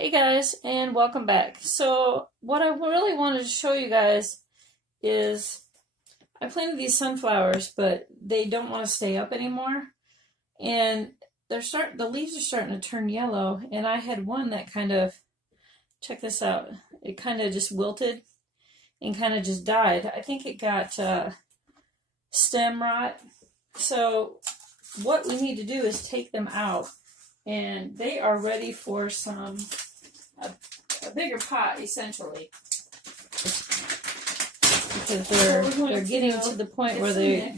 Hey guys, and welcome back. So what I really wanted to show you guys is I planted these sunflowers, but they don't want to stay up anymore. And the leaves are starting to turn yellow, and I had one that kind of, check this out, it kind of just wilted and kind of just died. I think it got stem rot. So what we need to do is take them out, and they are ready for a bigger pot, essentially, because they're getting to the point where they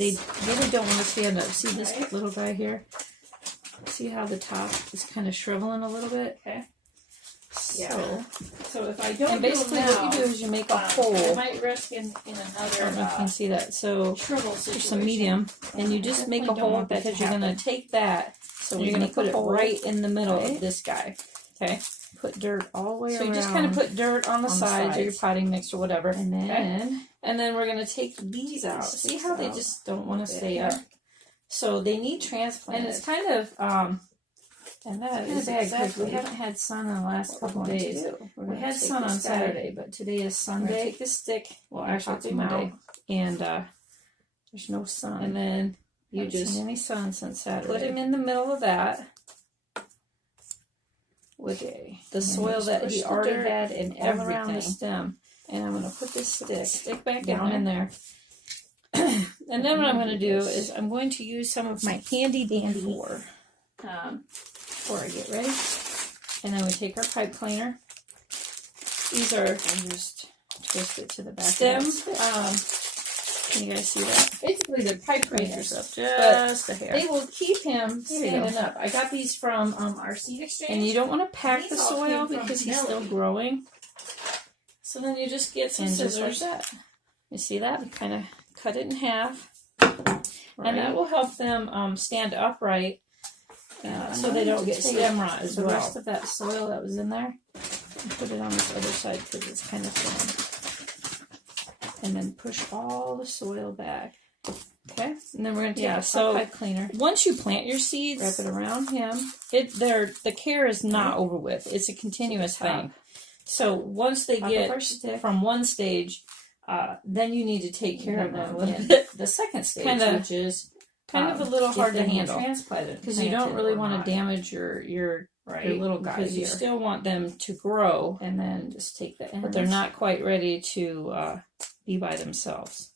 really don't want to stand up. See this little guy here? See how the top is kind of shriveling a little bit? Okay. So if I don't, and basically what you do is you make a hole. I might risk in another. I don't know if you can see that. So there's some medium, and you just make a hole because you're gonna take that. So you're gonna put it right in the middle of this guy. Okay. Put dirt all the way around. So you just kind of put dirt on the sides of your potting mix or whatever. And then we're going to take these out. See how they just don't want to stay up? So they need transplant. And it's kind of, and that is bad because we haven't had sun in the last couple of days. We had sun on Saturday, but today is Sunday. Take this stick. Well, actually it's Monday. And there's no sun. And then you just, any sun since Saturday. Put him in the middle of that. With the soil that he already had and everything around the stem. And I'm going to put this stick back down in there. And then what I'm going to do is I'm going to use some of my handy dandy before I get ready. And then we take our pipe cleaner. These are, and just twist it to the back stems. Can you guys see that? Basically, the pipe cleaners up just a hair. They will keep him standing up. I got these from our seed exchange. And you don't want to pack the soil because he's still growing. So then you just get some scissors. Like that. You see that? You kind of cut it in half. And that will help them stand upright so they don't get stem rot as well. The rest of that soil that was in there, and put it on this other side because it's kind of thin. And then push all the soil back. Okay? And then we're going to take a pipe cleaner. Once you plant your seeds, wrap it around him. The care is not over with. It's a continuous thing. So once they get from one stage, then you need to take care of them. The second stage, which is kind of a little hard to handle. Because you don't really want to damage your little guys. Because you still want them to grow. And then just take the ends. But they're not quite ready to be by themselves,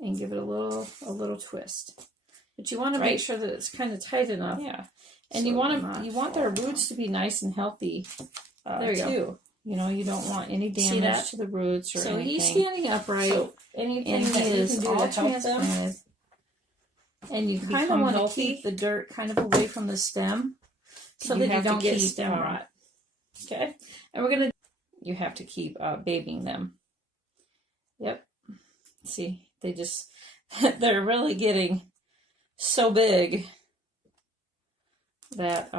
and give it a little twist. But you want to make sure that it's kind of tight enough. Yeah. And so you want their roots to be nice and healthy. There you go. You know, you don't want any damage to the roots or anything. So he's standing upright. So anything that is all transplanted. And you kind of want to keep the dirt kind of away from the stem so that you don't get stem rot. Okay. And you have to keep babying them. Yep. See, they're really getting so big that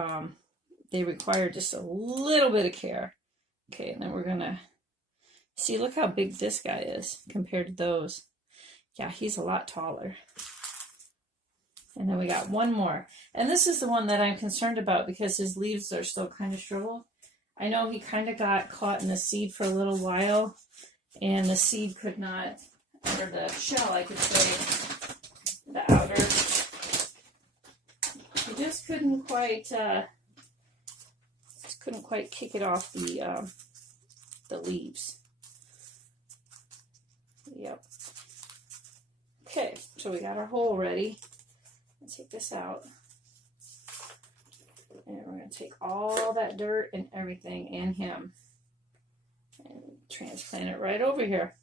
they require just a little bit of care. Okay, and then we're going to see, look how big this guy is compared to those. Yeah, he's a lot taller. And then we got one more. And this is the one that I'm concerned about because his leaves are still kind of shriveled. I know he kind of got caught in the seed for a little while. And the seed could not, or the shell, I could say, the outer, you just couldn't quite kick it off the leaves. Yep. Okay, so we got our hole ready. Let's take this out. And we're going to take all that dirt and everything in him. And transplant it right over here.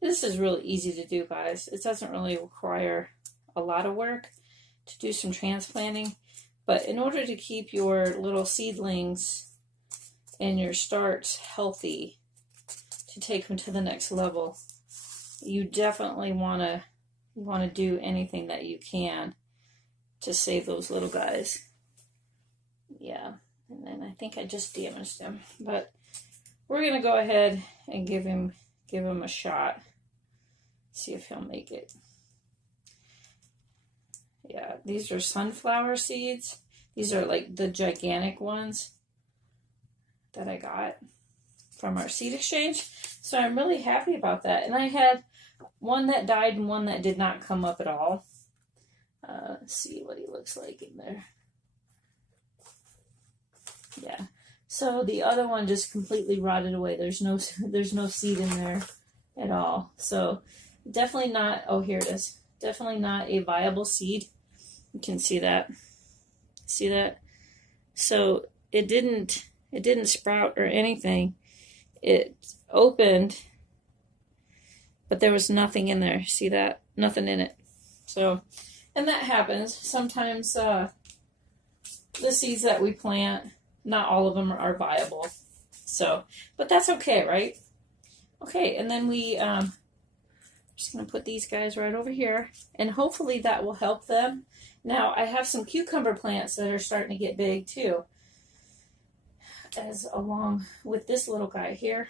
This is really easy to do, guys. It doesn't really require a lot of work to do some transplanting, but in order to keep your little seedlings and your starts healthy, to take them to the next level, you definitely want to do anything that you can to save those little guys. Yeah, and then I think I just damaged him, but we're going to go ahead and give him a shot. See if he'll make it. Yeah, these are sunflower seeds. These are like the gigantic ones. that I got from our seed exchange. So I'm really happy about that. And I had one that died and one that did not come up at all. Let's see what he looks like in there. Yeah. So the other one just completely rotted away. There's no seed in there at all. So definitely not, oh, here it is. Definitely not a viable seed. You can see that. See that? So it didn't sprout or anything. It opened, but there was nothing in there. See that? Nothing in it. So, and that happens. Sometimes the seeds that we plant, not all of them are viable. So, but that's okay, right? Okay, and then we just going to put these guys right over here, and hopefully that will help them. Now, I have some cucumber plants that are starting to get big too, as along with this little guy here.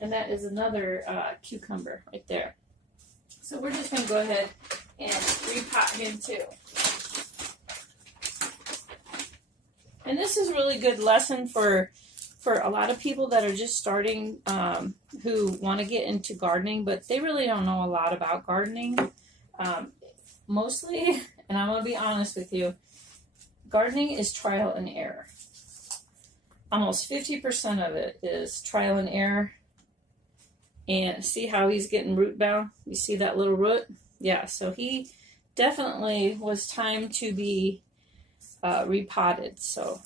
And that is another cucumber right there. So we're just going to go ahead and repot him too. And this is a really good lesson for a lot of people that are just starting, who want to get into gardening, but they really don't know a lot about gardening. Mostly, and I'm going to be honest with you, gardening is trial and error. Almost 50% of it is trial and error. And see how he's getting root bound? You see that little root? Yeah, so he definitely was time to be repotted. So,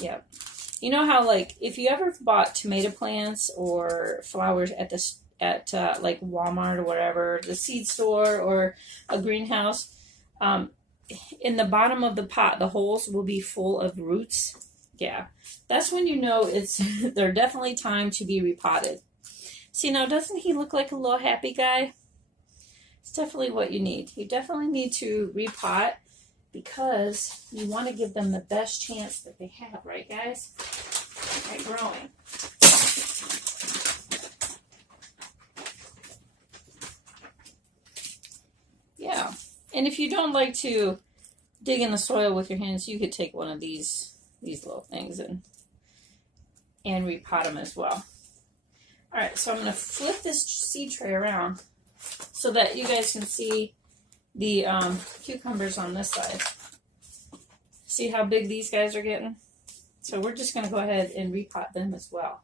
yeah. You know how, like, if you ever bought tomato plants or flowers at like Walmart or whatever, the seed store or a greenhouse, in the bottom of the pot, the holes will be full of roots. Yeah, that's when you know they're definitely time to be repotted. See, now doesn't he look like a little happy guy? It's definitely what you need. You definitely need to repot because you want to give them the best chance that they have, right, guys? At growing. Yeah, and if you don't like to dig in the soil with your hands, you could take one of these little things and repot them as well. All right, so I'm going to flip this seed tray around so that you guys can see the cucumbers on this side. See how big these guys are getting? So we're just going to go ahead and repot them as well.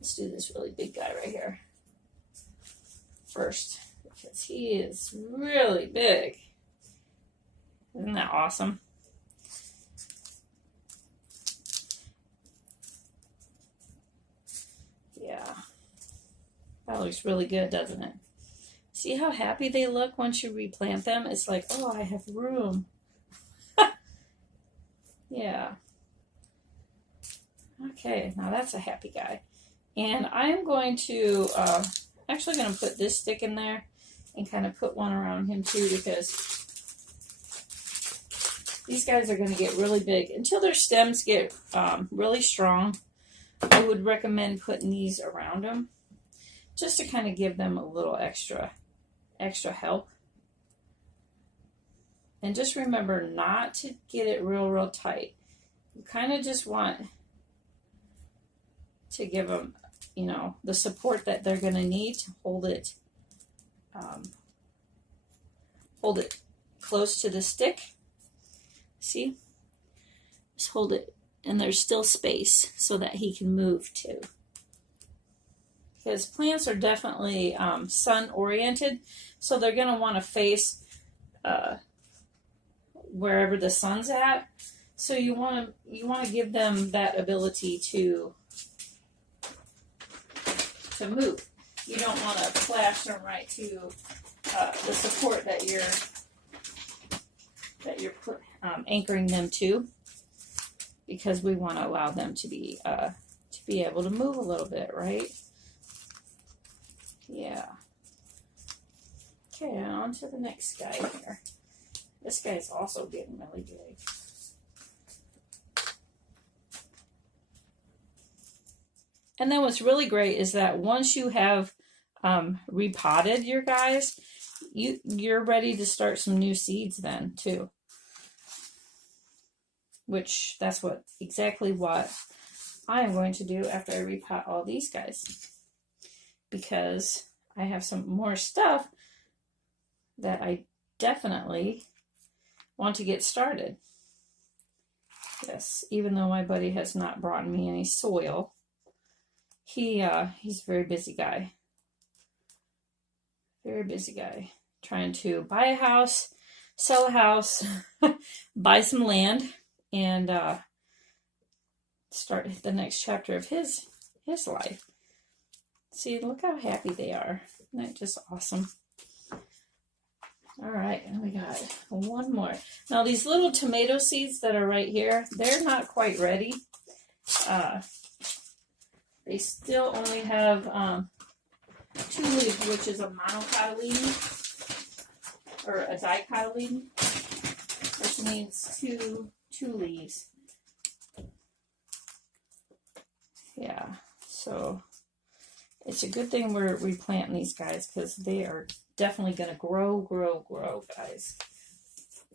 Let's do this really big guy right here first, because he is really big. Isn't that awesome? Yeah, that looks really good, doesn't it? See how happy they look once you replant them? It's like, oh, I have room. Yeah. Okay, now that's a happy guy. And I am going to, actually going to put this stick in there and kind of put one around him too, because these guys are going to get really big. Until their stems get really strong, I would recommend putting these around them just to kind of give them a little extra help. And just remember not to get it real tight. You kind of just want to give them, you know, the support that they're going to need to hold it close to the stick. See? Just hold it, and there's still space so that he can move too. Because plants are definitely sun oriented, so they're going to want to face wherever the sun's at. So you want to give them that ability to move. You don't want to flash them right to the support that you're anchoring them to, because we want to allow them to be able to move a little bit, right? Yeah. Okay, on to the next guy here. This guy's also getting really big. And then what's really great is that once you have repotted your guys, you're ready to start some new seeds then too. which that's exactly what I am going to do after I repot all these guys, because I have some more stuff that I definitely want to get started. Yes, even though my buddy has not brought me any soil, he's a very busy guy. Very busy guy. Trying to buy a house, sell a house, buy some land, and start the next chapter of his life. See, look how happy they are. Isn't that just awesome? All right, and we got one more. Now, these little tomato seeds that are right here, they're not quite ready. They still only have 2 leaves, which is a monocotyledon, or a dicotyledon, which means two leaves. Yeah, so it's a good thing we're replanting these guys, because they are definitely going to grow, guys.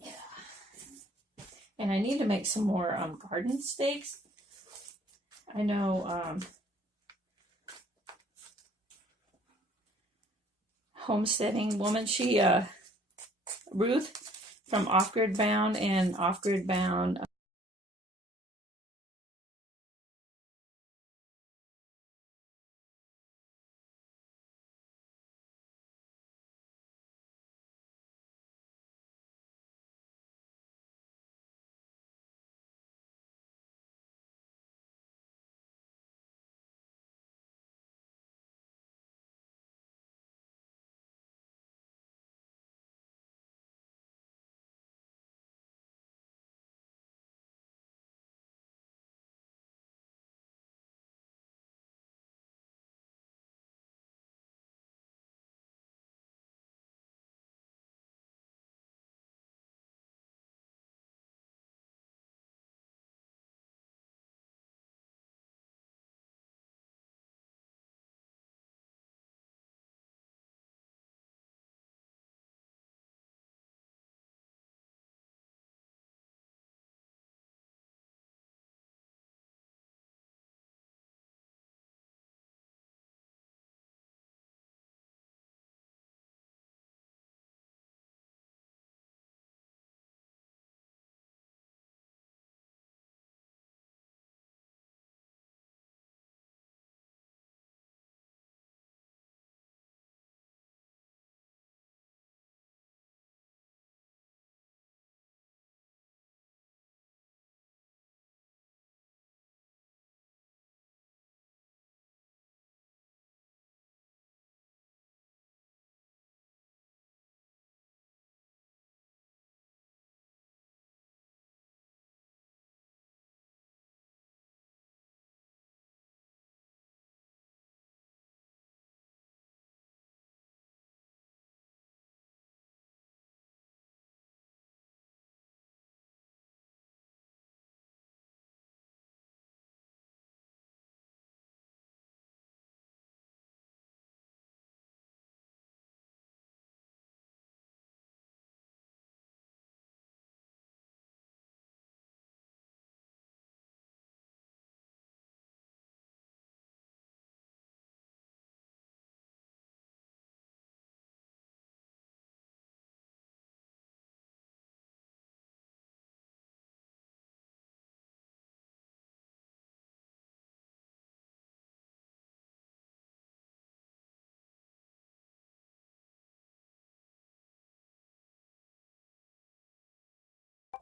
Yeah. And I need to make some more garden stakes. I know homesteading woman, she Ruth from Off Grid Bound and Off Grid Bound.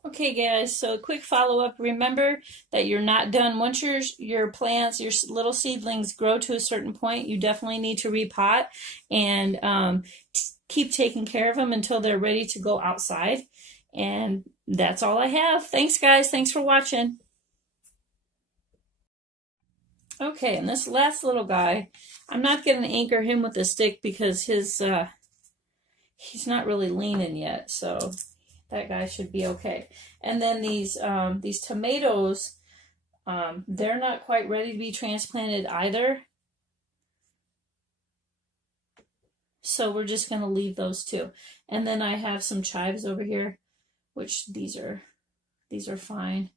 Okay, guys, so a quick follow-up. Remember that you're not done. Once your plants, your little seedlings grow to a certain point, you definitely need to repot and keep taking care of them until they're ready to go outside. And that's all I have. Thanks, guys. Thanks for watching. Okay, and this last little guy, I'm not going to anchor him with a stick because he's not really leaning yet, so that guy should be okay. And then these tomatoes, they're not quite ready to be transplanted either. So we're just going to leave those two. And then I have some chives over here, which these are fine.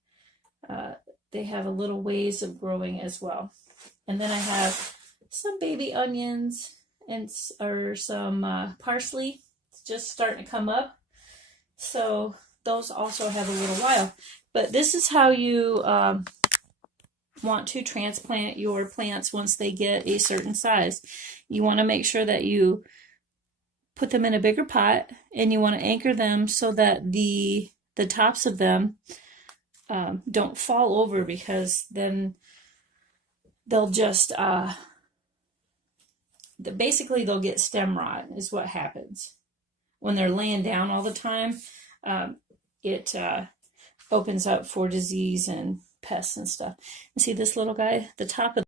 they have a little ways of growing as well. And then I have some baby onions and or some parsley. It's just starting to come up. So those also have a little while. But this is how you want to transplant your plants once they get a certain size. You want to make sure that you put them in a bigger pot, and you want to anchor them so that the tops of them don't fall over, because then they'll just basically they'll get stem rot is what happens when they're laying down all the time. It opens up for disease and pests and stuff. And see this little guy, the top of